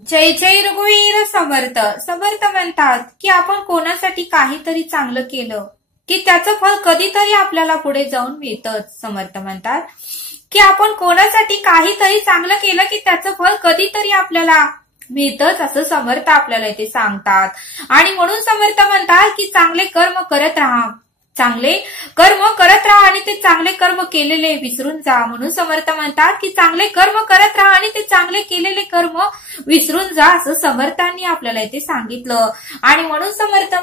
जय जय रघुवीर समर्थ. समर्थ म्हणतात की आपण कोणासाठी काहीतरी चांगलं केलं की त्याचं फळ कधीतरी आपल्याला पुढे जाऊन मिळतंच. समर्थ म्हणतात की आपण कोणासाठी काहीतरी चांगलं केलं की त्याचं फळ कधीतरी आपल्याला मिळतंच असं समर्थ आपल्याला इथे सांगतात. आणि म्हणून समर्थ म्हणतात की चांगले कर्म करत राहा, चांगले कर्म करत राहा आणि ते चांगले कर्म केलेले विसरून जा. म्हणून समर्थ म्हणतात की चांगले कर्म करत राहा आणि ते चांगले केलेले कर्म विसरून जा असं समर्थांनी आपल्याला इथे सांगितलं. आणि म्हणून समर्थ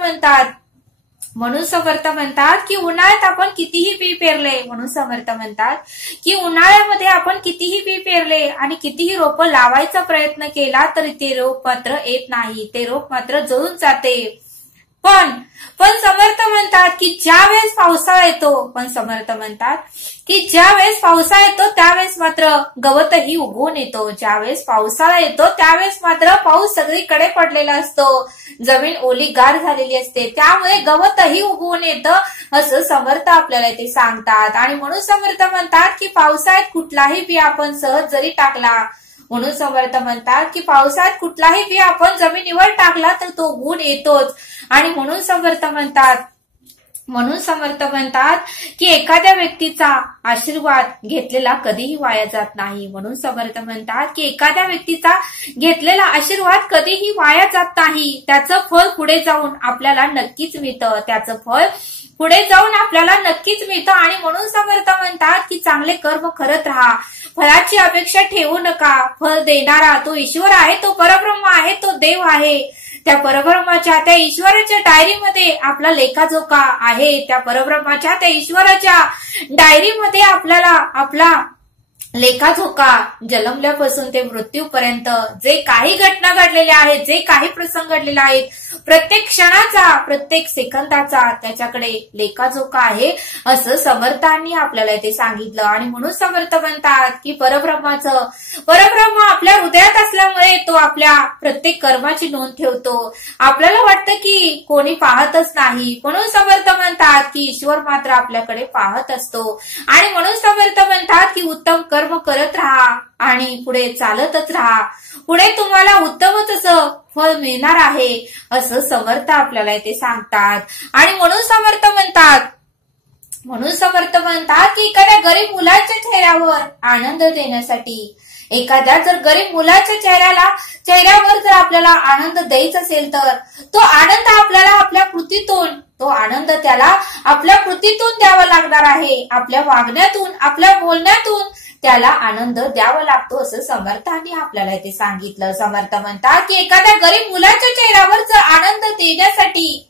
म्हणतात की उन्हाळ्यात आपण कितीही बी पेरले, म्हणून समर्थ म्हणतात की उन्हाळ्यामध्ये आपण कितीही बी पेरले आणि कितीही रोप लावायचा प्रयत्न केला तरी ते रोप मात्र येत नाही, ते रोप मात्र जळून जाते. पण समर्थ म्हणतात की ज्या वेळेस पावसाळा येतो, समर्थ म्हणतात की ज्या वेळेस पावसाळा येतो त्यावेळेस मात्र गवतही उगवून येतो. ज्यावेळेस पावसाळा येतो त्यावेळेस मात्र पाऊस सगळीकडे पडलेला असतो, जमीन ओलीगार झालेली असते, त्यामुळे गवतही उगवून येतं असं समर्थ आपल्याला इथे सांगतात. आणि म्हणून समर्थ म्हणतात की पावसाळ्यात कुठलाही बी आपण सहज जरी टाकला, म्हणून समर्थ म्हणतात की पावसाळ्यात कुठलाही बी आपण जमिनीवर टाकला तर तो उगवून येतोच. आणि म्हणून समर्थ म्हणतात की एखाद्या व्यक्तीचा आशीर्वाद घेतलेला कधीही वाया जात नाही. म्हणून समर्थ म्हणतात की एखाद्या व्यक्तीचा घेतलेला आशीर्वाद कधीही वाया जात नाही, त्याचं फळ पुढे जाऊन आपल्याला नक्कीच मिळतं, त्याचं फळ पुढे जाऊन आपल्याला नक्कीच मिळतं. आणि म्हणून समर्थ म्हणतात की चांगले कर्म करत राहा, फळाची अपेक्षा ठेवू नका. फळ देणारा तो ईश्वर आहे, तो परब्रह्म आहे, तो देव आहे. त्या परब्रह्माच्या, त्या ईश्वराच्या डायरीमध्ये आपला लेखाजोखा आहे. त्या परब्रह्माच्या, त्या ईश्वराच्या डायरीमध्ये आपल्याला आपला लेखाजोखा जन्मल्यापासून ते मृत्यूपर्यंत जे काही घटना घडलेल्या आहेत, जे काही प्रसंग घडलेले आहेत, प्रत्येक क्षणाचा, प्रत्येक सेकंदाचा त्याच्याकडे लेखाजोखा आहे असं समर्थांनी आपल्याला इथे सांगितलं. आणि म्हणून समर्थ म्हणतात की परब्रह्म आपल्या हृदयात असल्यामुळे तो आपल्या प्रत्येक कर्माची नोंद ठेवतो. आपल्याला वाटतं की कोणी पाहतच नाही, म्हणून समर्थ म्हणतात की ईश्वर मात्र आपल्याकडे पाहत असतो. आणि म्हणून समर्थ म्हणतात की उत्तम कर्म करत राहा आणि पुढे चालतच राहा, पुढे तुम्हाला उत्तमच असं फळ मिळणार आहे असं समर्थ आपल्याला इथे सांगतात. आणि म्हणून समर्थ म्हणतात की एखाद्या गरीब मुलाच्या चेहऱ्यावर आनंद देण्यासाठी, एखाद्या जर गरीब मुलाच्या चेहऱ्यावर जर आपल्याला आनंद द्यायचा असेल तर तो आनंद आपल्याला आपल्या कृतीतून, तो आनंद त्याला आपल्या कृतीतून द्यावा लागणार आहे. आपल्या वागण्यातून, आपल्या बोलण्यातून त्याला आनंद द्यावा लागतो असं समर्थांनी आपल्याला इथे सांगितलं. समर्थ म्हणतात की एखाद्या गरीब मुलाच्या चेहऱ्यावर जर आनंद देण्यासाठी,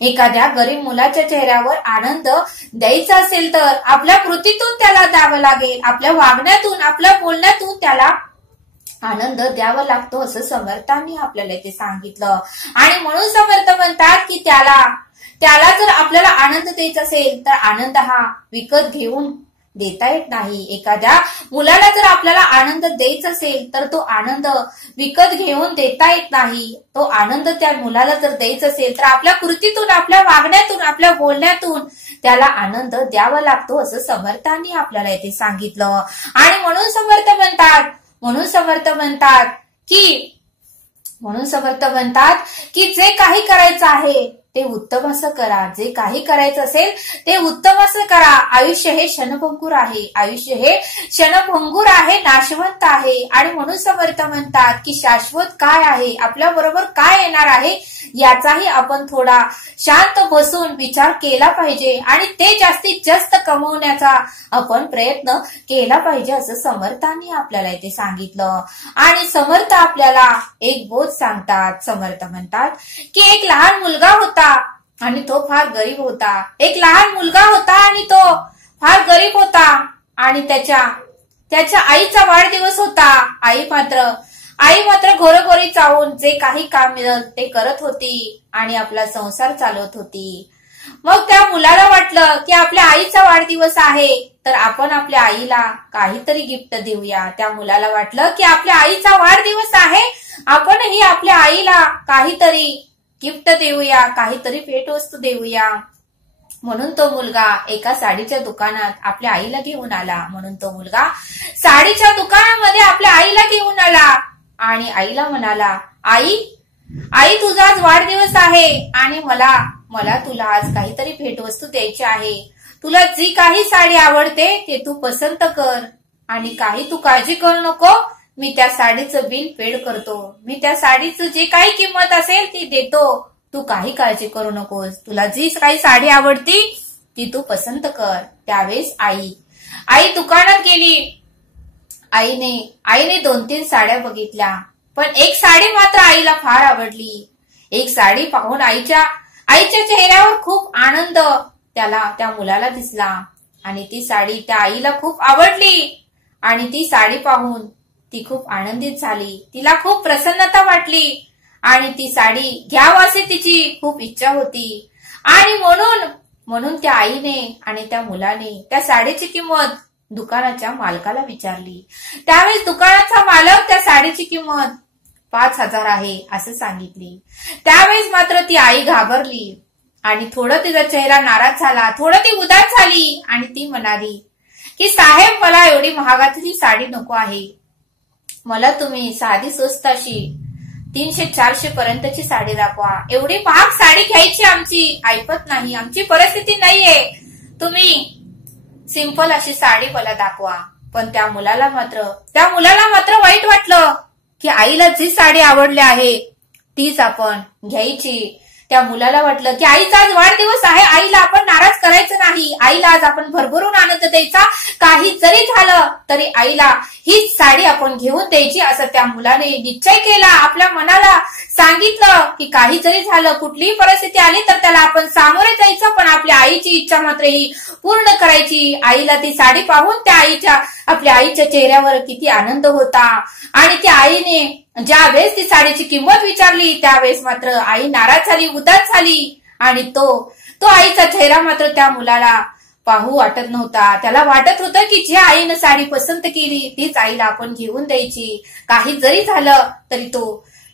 एखाद्या गरीब मुलाच्या चेहऱ्यावर आनंद द्यायचा असेल तर आपल्या कृतीतून त्याला द्यावं लागेल, आपल्या वागण्यातून, आपल्या बोलण्यातून त्याला आनंद द्यावा लागतो असं समर्थांनी आपल्याला इथे सांगितलं. आणि म्हणून समर्थ म्हणतात की त्याला जर आपल्याला आनंद द्यायचा असेल तर आनंद हा विकत घेऊन देता येत नाही. एखाद्या मुलाला जर आपल्याला आनंद द्यायचा असेल तर तो आनंद विकत घेऊन देता येत नाही. तो आनंद त्या मुलाला जर द्यायचा असेल तर आपल्या कृतीतून, आपल्या वागण्यातून, आपल्या बोलण्यातून त्याला आनंद द्यावा लागतो असं समर्थांनी आपल्याला इथे सांगितलं. आणि म्हणून समर्थ म्हणतात की जे काही करायचं आहे ते उत्तम असं करा, जे काही करायचं असेल ते उत्तम असं करा. आयुष्य हे क्षणभंगूर आहे, नाशवंत आहे. आणि म्हणून समर्थ म्हणतात की शाश्वत काय आहे, आपल्या बरोबर काय येणार आहे याचाही आपण थोडा शांत बसून विचार केला पाहिजे आणि ते जास्तीत जास्त कमवण्याचा आपण प्रयत्न केला पाहिजे असं समर्थांनी आपल्याला इथे सांगितलं. आणि समर्थ आपल्याला एक बोध सांगतात. समर्थ म्हणतात की एक लहान मुलगा होता आणि तो फार गरीब होता. एक लहान मुलगा होता आणि तो फार गरीब होता आणि त्याच्या आईचा वाढदिवस होता. आई मात्र घरोघरी जाऊन जे काही काम मिळेल ते करत होती आणि आपला संसार चालवत होती. मग त्या मुलाला वाटलं की आपल्या आईचा वाढदिवस आहे तर आपण आपल्या आईला काहीतरी गिफ्ट देऊया. त्या मुलाला वाटलं की आपल्या आईचा वाढदिवस आहे, आपणही आपल्या आईला काहीतरी गिफ्ट देऊया, काहीतरी भेटवस्तू देऊया. म्हणून तो मुलगा एका साडीच्या दुकानात आपल्या आईला घेऊन आला. साडीच्या दुकानामध्ये आपल्या आईला घेऊन आला आणि आईला म्हणाला, आई आई तुझा आज वाढदिवस आहे आणि मला तुला आज काहीतरी भेटवस्तू द्यायची आहे. तुला जी काही साडी आवडते ते तू पसंत कर आणि काही तू काळजी करू नको. मी त्या साडीचं बिल पेड करतो. मी त्या साडीचं जे काही किंमत असेल ती देतो. तू काही काळजी करू नकोस. तुला जी काही साडी आवडती ती तू पसंत कर. त्यावेळेस आई दुकानात गेली. आईने 2-3 साड्या बघितल्या, पण एक साडी मात्र आईला फार आवडली. एक साडी पाहून आईच्या चेहऱ्यावर खूप आनंद त्या मुलाला दिसला आणि ती साडी त्या आईला खूप आवडली आणि ती साडी पाहून ती खूप आनंदित झाली. तिला खूप प्रसन्नता वाटली आणि ती साडी घ्यावी अशी तिची खूप इच्छा होती. आणि म्हणून त्या आईने आणि त्या मुलाने त्या साडीची किंमत दुकानाच्या मालकाला विचारली. त्यावेळेस दुकानाचा मालक त्या साडीची किंमत 5,000 आहे असं सांगितली. त्यावेळेस मात्र ती आई घाबरली आणि थोडं तिचा चेहरा नाराज झाला, थोडं ती उदास झाली आणि ती म्हणाली की साहेब, मला एवढी महागातली साडी नको आहे. मला तुम्ही साधी स्वस्त अशी 300-400 पर्यंतची साडी दाखवा. एवढी महाग साडी घ्यायची आमची ऐपत नाही, आमची परिस्थिती नाहीये. तुम्ही सिंपल अशी साडी मला दाखवा. पण त्या मुलाला मात्र वाईट वाटलं की आईला जी साडी आवडली आहे तीच आपण घ्यायची. त्या मुलाला वाटलं की आईचा आज वाढदिवस आहे, आईला आपण नाराज करायचं नाही, आईला आज आपण भरभरून आनंद द्यायचा. काही जरी झालं तरी आईला हीच साडी आपण घेऊन द्यायची असं त्या मुलाने निश्चय केला. आपल्या मनाला सांगितलं की काही जरी झालं, कुठलीही परिस्थिती आली तर त्याला आपण सामोरे जायचं, पण आपल्या आईची इच्छा मात्र ही पूर्ण करायची. आईला ती साडी पाहून आपल्या आईच्या चेहऱ्यावर किती आनंद होता. आणि त्या आईने ज्या वेळेस ती साडीची किंमत विचारली त्यावेळेस मात्र आई नाराज झाली, उदास झाली आणि तो आईचा चेहरा मात्र त्या मुलाला पाहू वाटत नव्हता. त्याला वाटत होतं की ज्या आईनं साडी पसंत केली तीच आईला आपण घेऊन द्यायची. काही जरी झालं तरी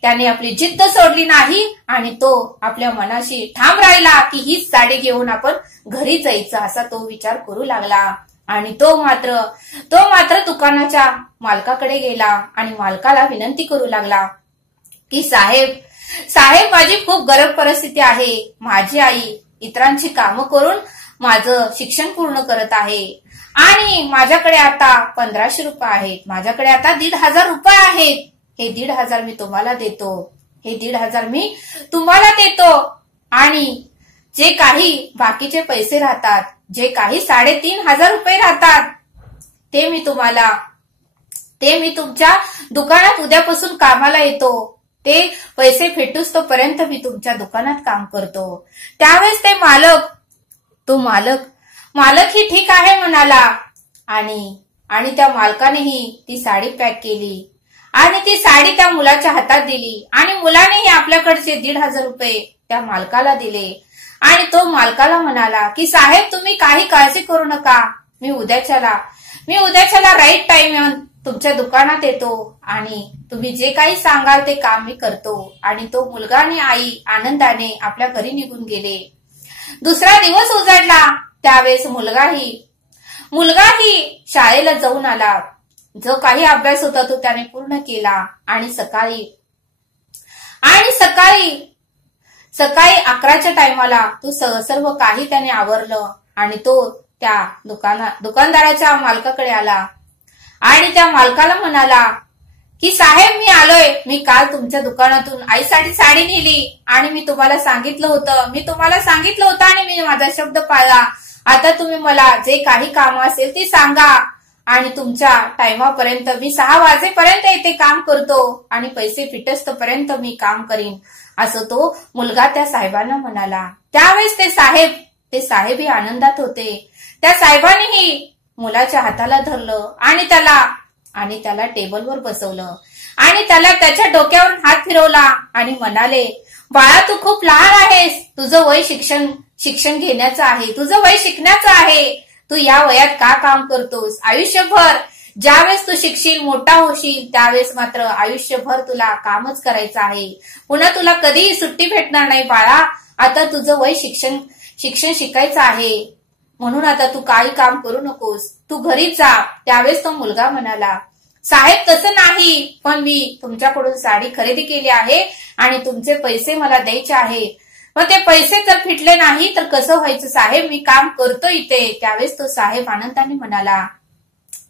त्याने आपली जिद्द सोडली नाही आणि तो आपल्या मनाशी ठाम राहिला की हीच साडी घेऊन आपण घरी जायचं असा तो विचार करू लागला. आणि तो मात्र दुकानाच्या मालकाकडे गेला आणि मालकाला विनंती करू लागला की साहेब माझी खूप गरीब परिस्थिती आहे. माझी आई इतरांची कामं करून माझं शिक्षण पूर्ण करत आहे आणि माझ्याकडे आता 1,500 रुपये आहेत. माझ्याकडे आता 1,500 रुपये आहेत. हे 1,500 मी तुम्हाला देतो. हे 1,500 मी तुम्हाला देतो आणि जे काही बाकीचे पैसे राहतात, जे काही 3,500 रुपये राहतात ते मी तुमच्या दुकानात उद्यापासून कामाला येतो. ते पैसे फेटूस तोपर्यंत मी तुमच्या दुकानात काम करतो. त्यावेळेस ते मालक ही ठीक आहे म्हणाला आणि त्या मालकानेही ती साडी पॅक केली आणि ती साडी त्या मुलाच्या हातात दिली आणि मुलानेही आपल्याकडचे 1,500 रुपये त्या मालकाला दिले आणि तो मालकाला म्हणाला की साहेब, तुम्ही काही काळजी करू नका. मी उद्याच्याला राईट टाइम येऊन तुमच्या दुकानात येतो आणि तुम्ही जे काही सांगाल ते काम मी करतो. आणि तो मुलगा आणि आई आनंदाने आपल्या घरी निघून गेले. दुसरा दिवस उजाडला. त्यावेळेस मुलगाही शाळेला जाऊन आला. जो काही अभ्यास होता तो त्याने पूर्ण केला आणि सकाळी 11च्या टायमाला तो सर्व काही त्याने आवरलं आणि तो त्या दुकानदाराच्या मालकाकडे आला आणि त्या मालकाला म्हणाला की साहेब, मी आलोय. मी काल तुमच्या दुकानातून आईसाठी साडी नेली आणि मी तुम्हाला सांगितलं होतं आणि मी माझा शब्द पाळला. आता तुम्ही मला जे काही काम असेल ते सांगा आणि तुमच्या टायमापर्यंत मी 6 वाजेपर्यंत इथे काम करतो आणि पैसे फिटस्तपर्यंत मी काम करीन असं तो मुलगा त्या साहेबांना म्हणाला. त्यावेळेस ते साहेबही आनंदात होते. त्या साहेबांनीही मुलाच्या हाताला धरलं आणि त्याला टेबलवर बसवलं आणि त्याला त्याच्या डोक्यावर हात फिरवला आणि म्हणाले, बाळा, तू खूप लहान आहेस. तुझं वय शिक्षण घेण्याचं आहे, तुझं वय शिकण्याचं आहे. तू या वयात का काम करतोस? आयुष्यभर ज्यावेळेस तू शिकशील, मोठा होशील, त्यावेळेस मात्र आयुष्यभर तुला कामच करायचं आहे. पुन्हा तुला कधीही सुट्टी भेटणार नाही बाळा. आता तुझं वय शिक्षण शिकायचं आहे, म्हणून आता तू काही काम करू नकोस, तू घरी जा. त्यावेळेस तो मुलगा म्हणाला, साहेब तसं नाही, पण मी तुमच्याकडून साडी खरेदी केली आहे आणि तुमचे पैसे मला द्यायचे आहे. मग ते पैसे जर फिटले नाही तर कसं व्हायचं साहेब, मी काम करतो इथे. त्यावेळेस तो साहेब आनंदाने म्हणाला,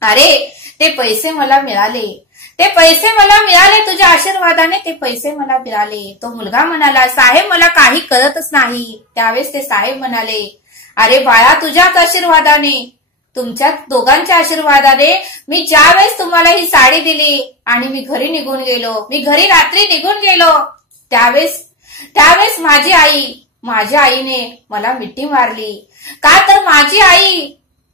अरे ते पैसे मला मिळाले, ते पैसे मला मिळाले, तुझ्या आशीर्वादाने ते पैसे मला मिळाले. तो मुलगा म्हणाला, साहेब मला काही कळतच नाही. त्यावेळेस ते साहेब म्हणाले, अरे बाळा तुझ्याच आशीर्वादाने, तुमच्या दोघांच्या आशीर्वादाने मी ज्या वेळेस तुम्हाला ही साडी दिली आणि मी घरी निघून गेलो, मी घरी रात्री निघून गेलो, त्यावेळेस माझ्या आईने मला मिठी मारली. का तर माझी आई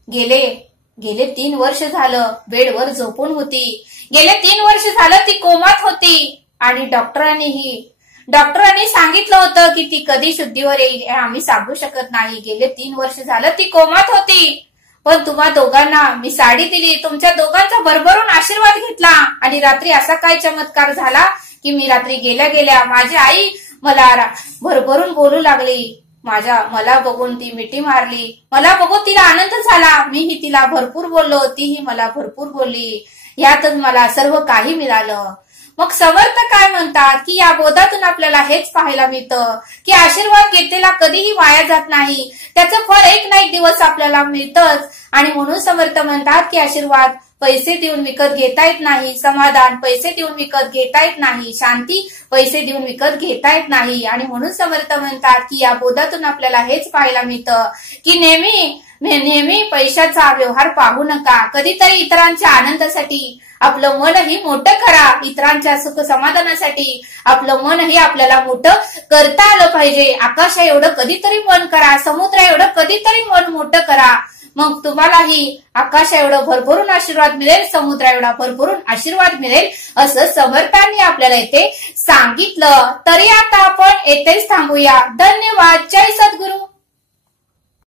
गेले 3 वर्ष झालं बेडवर झोपून होती. गेले 3 वर्ष झालं ती कोमात होती आणि डॉक्टरांनी सांगितलं होतं की ती कधी शुद्धीवर येईल हे आम्ही सांगू शकत नाही. गेले 3 वर्ष झालं ती कोमात होती. पण तुम्हा दोघांना मी साडी दिली, तुमच्या दोघांचा भरभरून आशीर्वाद घेतला आणि रात्री असा काय चमत्कार झाला की मी रात्री गेल्या माझी आई मला भरभरून बोलू लागली. मला बघून ती मिठी मारली, मला बघून तिला आनंद झाला. मीही तिला भरपूर बोललो, तीही मला भरपूर बोलली. यातच मला सर्व काही मिळालं. मग समर्थ काय म्हणतात की या बोधातून आपल्याला हेच पाहायला मिळतं की आशीर्वाद घेतलेला कधीही वाया जात नाही, त्याचं फळ एक ना एक दिवस आपल्याला मिळतंच. आणि म्हणून समर्थ म्हणतात की आशीर्वाद पैसे देऊन विकत घेता येत नाही, समाधान पैसे देऊन विकत घेता येत नाही, शांती पैसे देऊन विकत घेता येत नाही. आणि म्हणून समर्थ म्हणतात की या बोधातून आपल्याला हेच पाहायला मिळतं की नेहमी पैशाचा व्यवहार पाहू नका. कधीतरी इतरांच्या आनंदासाठी आपलं मनही मोठं करा, इतरांच्या सुख समाधानासाठी आपलं मनही आपल्याला मोठं करता आलं पाहिजे. आकाशा एवढं कधीतरी मन करा, समुद्र एवढं कधीतरी मन मोठं करा, मग तुम्हालाही आकाशा एवढं भरभरून आशीर्वाद मिळेल, समुद्र एवढा भरभरून आशीर्वाद मिळेल, असं समर्थांनी आपल्याला इथे सांगितलं. तरी आता आपण येथेच थांबूया. धन्यवाद. जय सद्गुरू.